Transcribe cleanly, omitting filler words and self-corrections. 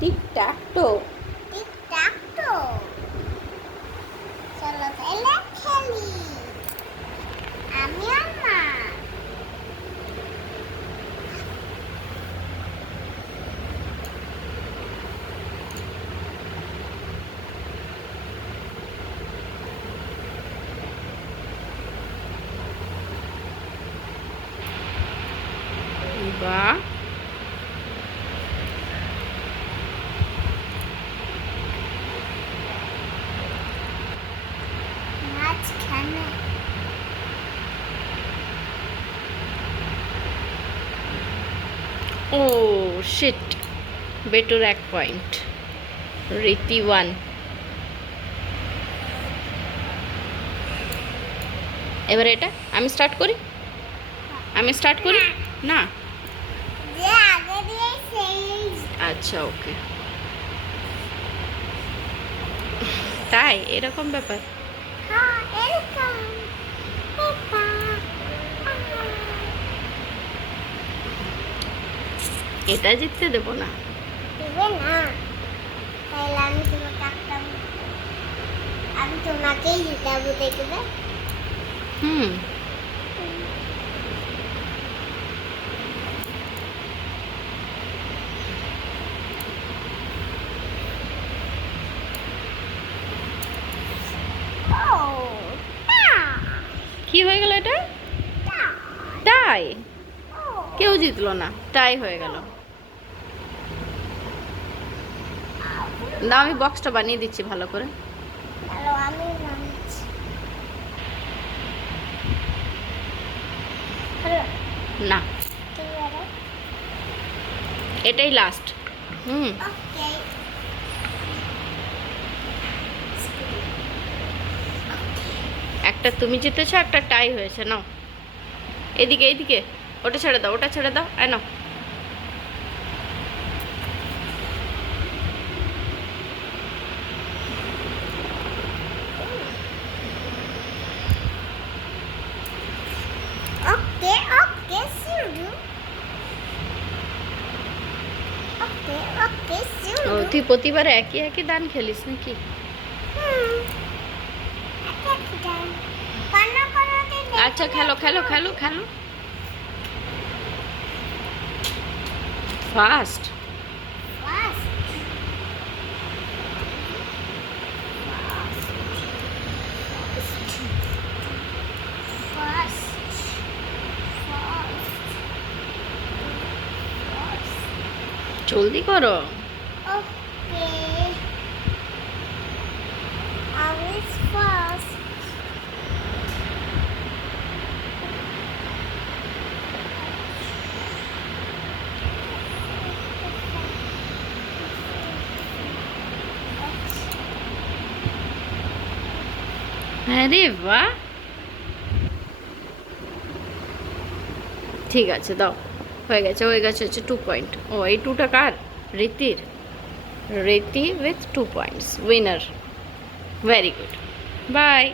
Tick টাক টো। Tick টাক টো। চলো তাহলে খেলি আমি আর মা। বাহ, মাঝখানে ও শিট, বেটুর 1 পয়েন্ট, রীতি 1। এবার এটা আমি স্টার্ট করি, আমি স্টার্ট করি না। যে আগে দিয়ে সেই। আচ্ছা ওকে, তাই এরকম ব্যাপার। হ্যাঁ এরকম। পাপা। এটা জিততে দেবো না। দিবে না, তাহলে আমি তোমাকে একটা, আমি তোমাকেই জিতাবো দেখবে। হুম, কি হয়ে গেল এটা? টাই, কেউ জিতলো না, টাই হয়ে গেল। না, আমি বক্সটা বানিয়ে দিচ্ছি ভালো করে। চলো আমি নামছি। না, কি বলো? এটাই লাস্ট। হুম, ওকে। একটা তুমি জিতেছো, একটা টাই হয়েছে। নাও এদিকে, এইদিকে, ওটা ছেড়ে দাও, ওটা ছেড়ে দাও, নাও। ওকে ওকে শুরু। ওকে ওকে ও, শুরু। তুই প্রতিবার একই একই দান খেলিস নাকি? আচ্ছা খেলো খেলো খেলো খেলো, ফাস্ট। জলদি করো। ওকে আমি ফার্স্ট। আরে বাহ, ঠিক আছে দাও, হয়ে গেছে, হয়ে গেছে, হচ্ছে 2 পয়েন্ট। ও, এই 2টা কার? রীতির। Riti with 2 points, winner. Very good, by.